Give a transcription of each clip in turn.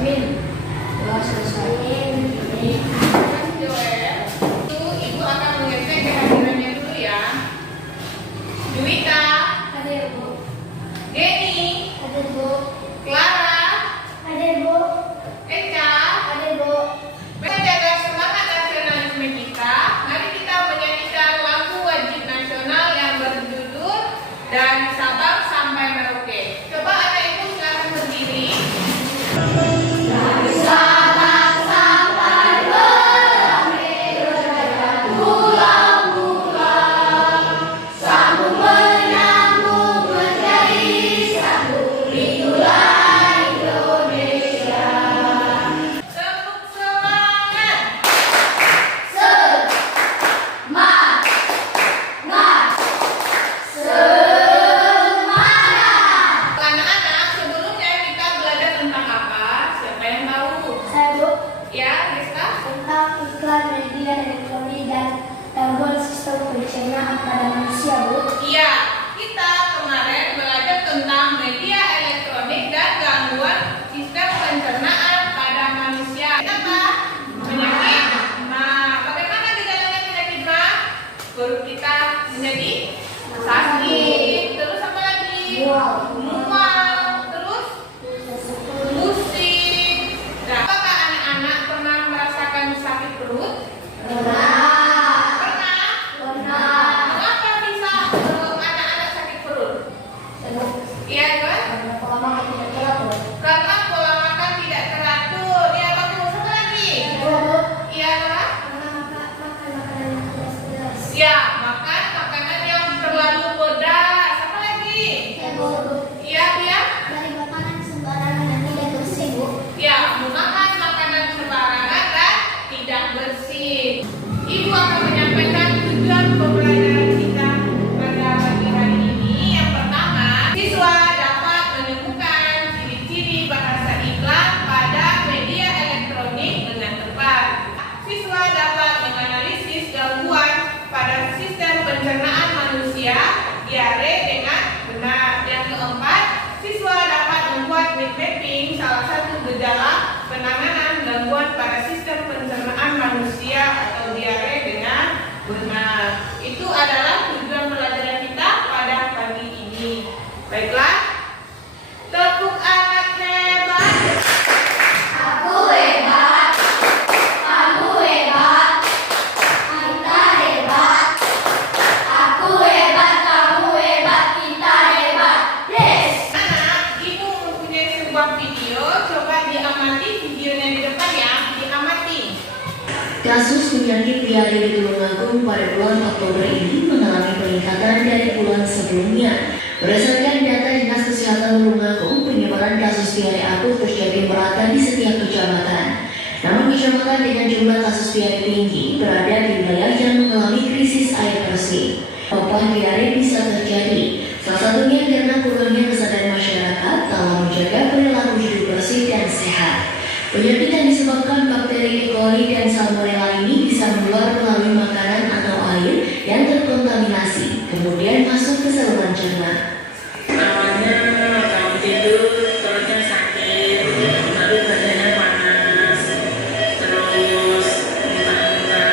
Amin. Doa selesai. Joel, itu Ibu akan mengecek kehadirannya dulu ya. Juwita, Hadir, Bu. Denny, Hadir, Bu. Clara, Hadir, Bu. Eca. Hadir, Bu. Menjaga semangat nasionalisme kita, mari kita menyanyikan lagu wajib nasional yang berjudul Dari Sabang Sampai Merauke. Coba anak ibu silakan berdiri. Dari Sabang sampai Merauke, pulau-pulau, sambung menyambung menjadi satu, itulah Indonesia. Tepuk semangat. Semangat, semangat. Anak-anak, sebelumnya kita belajar tentang apa? Siapa yang tahu? Saya, Bu, Ya, Rizka? tentang iklan media elektronik dan gangguan sistem pencernaan pada manusia, Bu. Iya, kita kemarin belajar tentang media elektronik dan gangguan sistem pencernaan pada manusia. Kenapa? Penyakit. Nah, bagaimana gejalanya penyakit mah? Perut kita menjadi sakit. Terus apa lagi? Mual. Terus pusing. Nah, apakah anak-anak pernah merasakan sakit perut? Benar. Pernah? Benar. Mengapa bisa anak-anak sakit perut? Iya, Juan? Pola makan tidak teratur. Karena pola makan tidak teratur. Ya, bagus. Apa lagi? Iya, Laura? Makan makanan yang pedas-pedas. Ya, makan makanan yang terlalu pedas. Apa lagi? Iya, Bia? Dari makanan sembarangan yang tidak bersih, Bu. Ya, memakan makanan sembarangan dan tidak bersih. Ibu akan menyampaikan tujuan pembelajaran kita pada pagi hari ini. Yang pertama, siswa dapat menemukan ciri-ciri bahasa iklan pada media elektronik dengan tepat. Siswa dapat menganalisis gangguan pada sistem pencernaan manusia, diare dengan benar. Yang keempat, siswa dapat membuat mind mapping salah satu gejala penanganan gangguan pada sistem pencernaan manusia atau diare dengan benar. Itu adalah tujuan pelajaran kita pada pagi ini. Baiklah, tepuk anak hebat. Aku hebat. Kamu hebat. Kita hebat. Aku hebat. Kamu hebat. Kita hebat. Yes. Anak, ibu mempunyai sebuah video. Coba diamati videonya di depan ya. Diamati. Kasus penyakit diare di Tulungagung pada bulan Oktober ini mengalami peningkatan dari bulan sebelumnya. Berdasarkan data Dinas Kesehatan Tulungagung, penyebaran kasus diare akut terjadi merata di setiap kecamatan. Namun kecamatan dengan jumlah kasus diare tinggi berada di wilayah yang mengalami krisis air bersih. Wabah diare bisa terjadi, salah satunya karena kurangnya kesadaran masyarakat dalam menjaga perilaku hidup bersih dan sehat. Penyakit yang disebabkan bakteri E. coli dan Salmonella ini bisa menular melalui makanan atau air yang terkontaminasi, kemudian masuk ke saluran cerna. Awalnya bangun tidur, perutnya sakit, tapi badannya panas, terus muntah-muntah.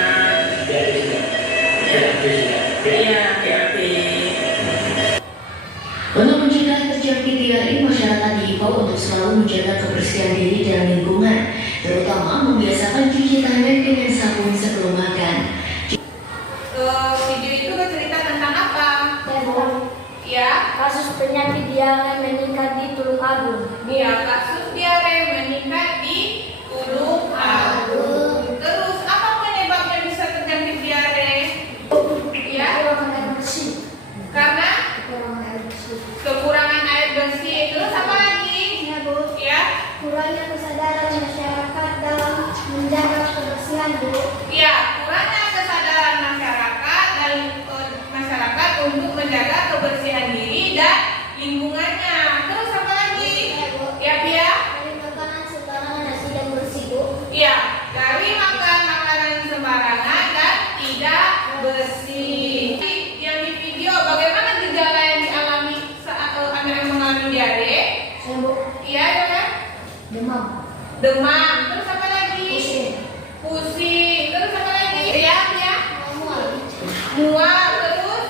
Iya, BAB. Untuk mencegah terjadi diare, masyarakat diimbau untuk selalu menjaga kebersihan diri dan lingkungan, terutama membiasakan cuci tangan dengan sabun sebelum makan. Video itu bercerita tentang apa? Ya, Kasus penyakit diare meningkat di Tulungagung. ya, kasus diare meningkat di Tulungagung. Terus apa penyebabnya bisa terjadi diare? Ya, Kekurangan air bersih. karena Kekurangan air bersih. kekurangan air bersih. Terus apa lagi? Ya, Bu. Ya, Kurangnya kesadaran masyarakat dalam menjaga kebersihan, Bu. ya, kurangnya kesadaran masyarakat dan masyarakat untuk menjaga kebersihan diri dan lingkungannya. Terus apa lagi? Ya, Bu. Ya, Pia? Dari makanan sembarangan dan tidak bersih, Bu. Ya, dari makan makanan sembarangan dan tidak bersih. Yang di video, bagaimana gejala yang dialami saat anak yang mengalami diare? Ya, Bu. Iya, ya kan? Demam. demam, terus apa lagi? Pusing. Pusing, terus apa lagi? Ya, Mual. mual, terus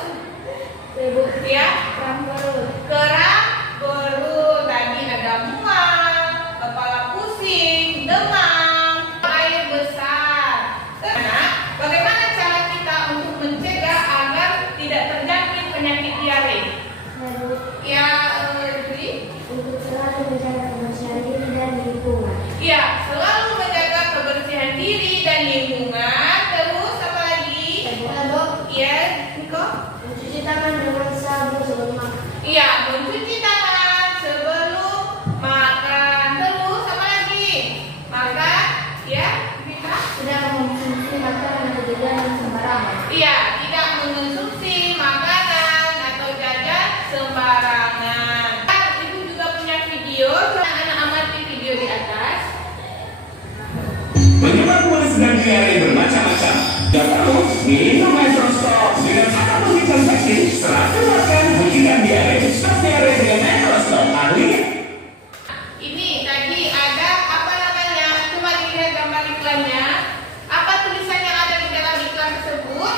Ribut. ya, Kram perut. keram perut. Tadi ada mual, kepala pusing, demam, air besar. Karena bagaimana cara kita untuk mencegah agar tidak terjangkit penyakit diare? Ribut. Ya, Juli? Untuk selalu menjaga kebersihan diri dan lingkungan. Ya, selalu menjaga kebersihan diri dan lingkungan. Terus apa lagi? Ribut. Ya, Niko? Mencuci tangan dengan sabun sebelum makan. Iya, mencuci tangan sebelum makan. Terus apa lagi? Makan, ya, kita? Tidak mengonsumsi makanan atau jajanan sembarangan. Iya, tidak mengonsumsi makanan atau jajan sembarangan. Ibu juga punya video, anak-anak amati video di atas. Penyebab mual dan diare bermacam-macam. Daftar minum Metrostop dengan 1 liter vaksin 100% hentikan diare. Stop diare dengan Metrostop. Ahli. Ini tadi ada apa namanya? Coba dilihat gambar iklannya. Apa tulisan yang ada di dalam iklan tersebut?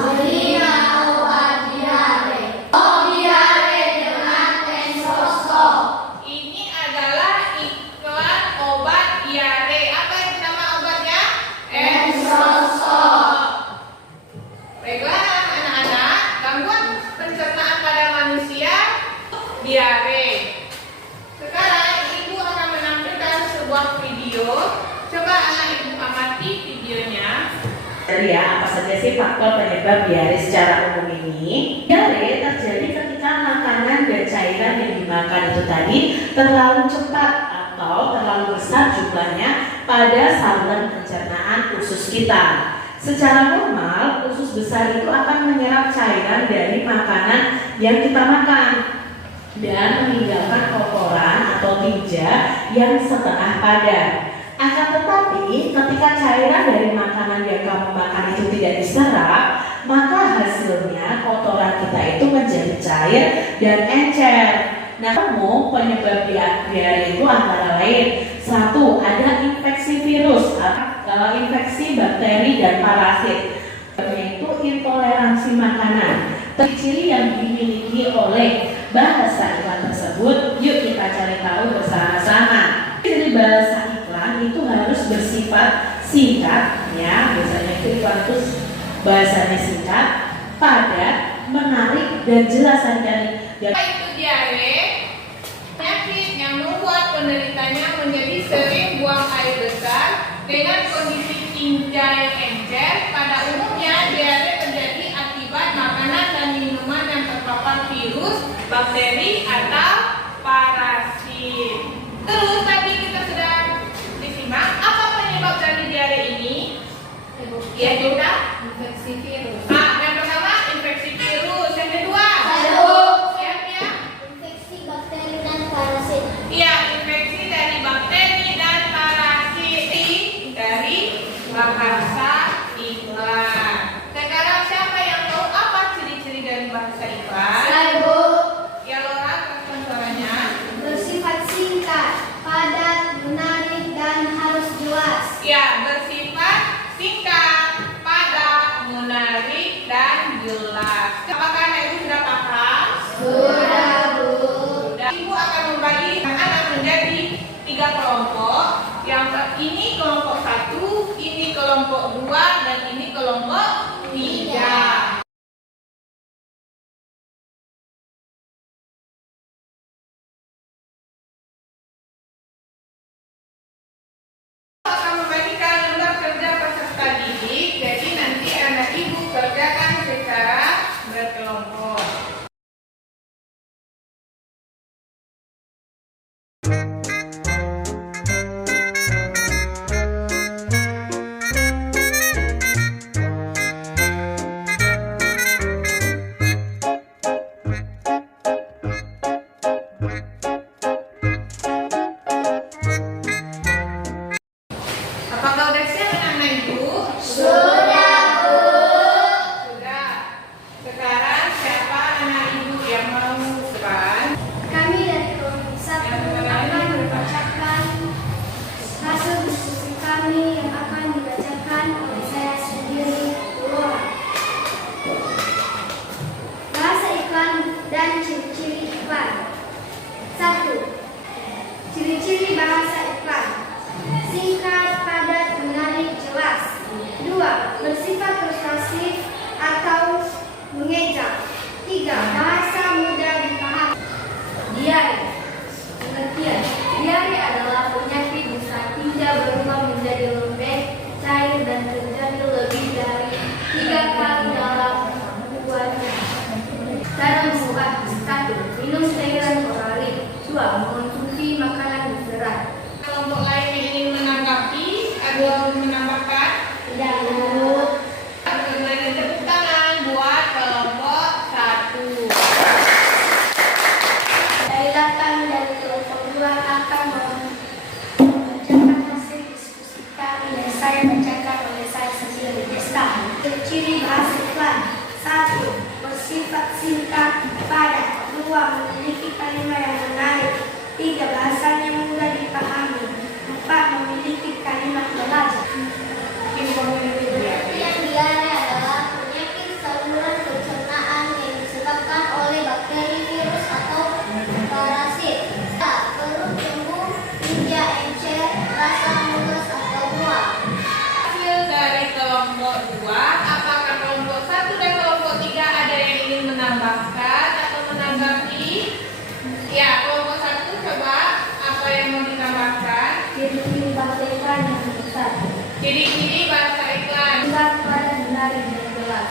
Amina obat diare. Oh, diare dengan Ensostop. Ini adalah iklan obat diare. Apa itu nama obatnya? Ensostop. Baiklah anak-anak, gangguan pencernaan pada manusia diare. Sekarang ibu akan menampilkan sebuah video. Coba anak ibu amati videonya. Jadi ya, apa saja sih faktor penyebab diare secara umum ini? Diare terjadi ketika makanan dan cairan yang dimakan itu tadi terlalu cepat atau terlalu besar jumlahnya pada saluran pencernaan usus kita. Secara normal, usus besar itu akan menyerap cairan dari makanan yang kita makan dan meninggalkan kotoran atau tinja yang setengah padat. Akan tetapi, ketika cairan dari makanan yang kamu makan itu tidak diserap, maka hasilnya kotoran kita itu menjadi cair dan encer. Nah, kamu penyebab diare itu antara lain: 1. Ada infeksi virus, infeksi bakteri dan parasit, yaitu intoleransi makanan. Ciri yang dimiliki oleh bahasa iklan tersebut, yuk kita cari tahu bersama-sama. Ciri bahasa iklan itu harus bersifat singkat, ya, biasanya itu iklan itu bahasanya singkat, padat, menarik, dan jelas dari. Apa itu diare? Penyakit yang membuat penderitanya menjadi sering buang air besar dengan kondisi tinja yang encer. Pada umumnya diare terjadi akibat makanan dan minuman yang terpapar virus, bakteri, atau parasit. Terus tadi kita sudah disimak apa penyebab dari diare ini? Ya, kita Infeksi virus. yang pertama infeksi virus, yang kedua siap ya? Infeksi bakteri dan parasit. Iya, infeksi dari bakteri dan parasit dari bahasa iklan. Sekarang siapa yang tahu apa ciri-ciri dari bahasa iklan? Ibu. Ya, Laura, kasih suaranya. Bersifat singkat, padat, menarik, dan harus jelas. Ya, bersifat singkat, padat, menarik, dan jelas. Apakah anak ibu sudah paham? Sudah, Bu. Sudah. Ibu akan membagi anak menjadi 3 kelompok. Yang ini kelompok 1, ini kelompok 2, dan ini kelompok 3. Akan membagikan lembar kerja peserta didik, jadi nanti anak ibu kerjakan secara berkelompok. saya bacakan oleh saya sendiri. Ciri bahasa iklan: 1. Bersifat singkat, padat. 2. Memiliki kalimat yang menarik. 3. Bahasanya mudah dipahami. 4. Memiliki kalimat belajar. Yang diare adalah penyakit saluran pencernaan yang disebabkan oleh bakteri, virus, atau parasit. Perut cembung, injak encer, rasa mules atau mual. Hasil dari kelompok 2, apakah kelompok 1 dan kelompok 3 ada yang ingin menambahkan atau menanggapi? Ya, kelompok 1 coba apa yang mau ditambahkan? Ciri-ciri bahasa iklan yang besar. Ciri-ciri bahasa iklan. Singkat, padat, menarik, dan jelas.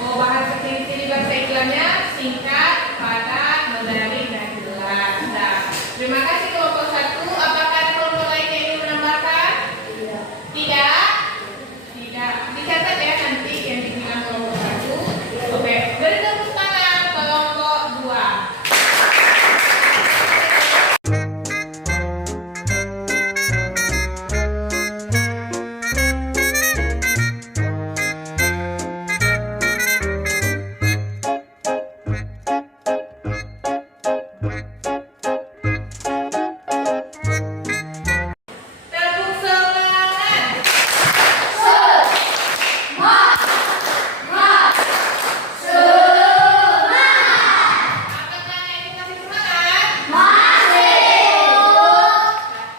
Oh, bahasa ciri-ciri bahasa iklannya singkat, padat, menarik, dan jelas. Nah, terima kasih kelompok 1. Apakah ada kelompok lain yang ingin menambahkan? Tidak? Tidak. Dicatat ya nanti yang dibilang kelompok 1. Oke, beri tepuk tangan kelompok 2. Tepuk semangat. Apakah anak itu masih semangat?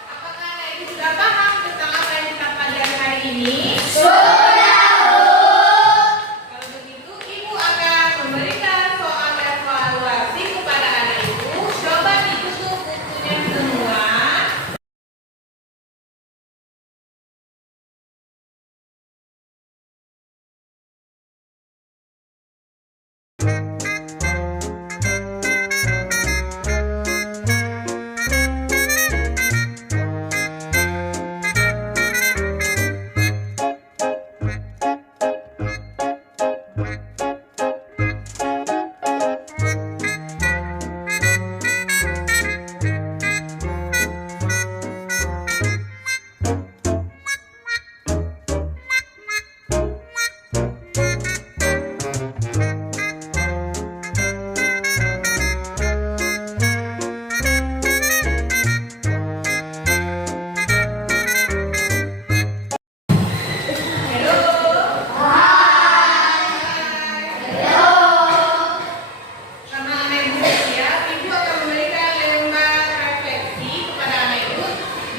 Apakah anak itu sudah paham tentang apa yang kita pelajari hari ini? Kalau begitu, Ibu akan memberikan soal evaluasi kepada anak Ibu. Coba ditutup bukunya semua. Karena anak Ibu siap, Ibu akan memberikan lembar refleksi kepada anak Ibu,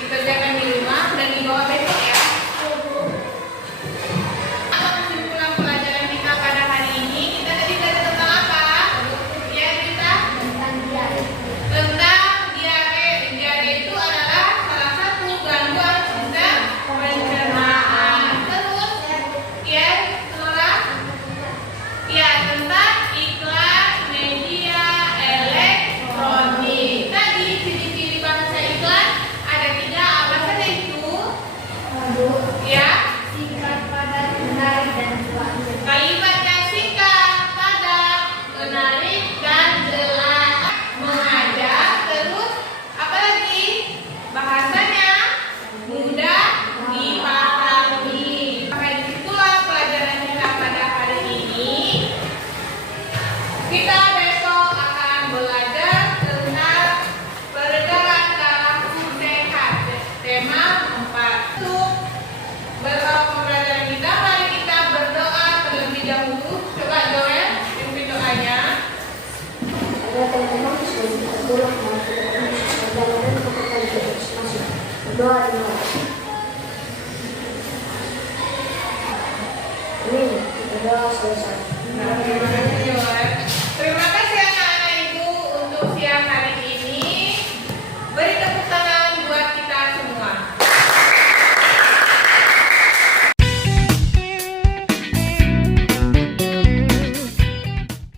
dikerjakan di rumah dan dibawa besok ya. Apa kesimpulan pelajaran kita pada hari ini? Kita tadi belajar tentang apa? Ya, kita Tentang diare. tentang diare. Diare itu adalah salah satu gangguan sistem pencernaan. Terus, ya, setelah ya tentang iklan media elektronik. Tadi ciri-ciri bahasa iklan ada 3. Apa saja itu? Ya, Singkat, padat, menarik, dan jelas. kalimatnya singkat, padat, menarik, dan jelas. Mengajak. Terus apa lagi? Bahasanya mudah dipahami. Maka disitulah pelajaran kita pada hari ini. Kita besok akan belajar tentang peredaran darahku sehat. Tema 4. Untuk pembelajaran kita, mari kita berdoa terlebih dahulu. Coba Joel, pimpin doanya. Agar teman-teman sudah tergolong melakukan perjalanan ke kota masing-masing. Berdoa dengan Amin. Kita doa selesai. Terima kasih Joel.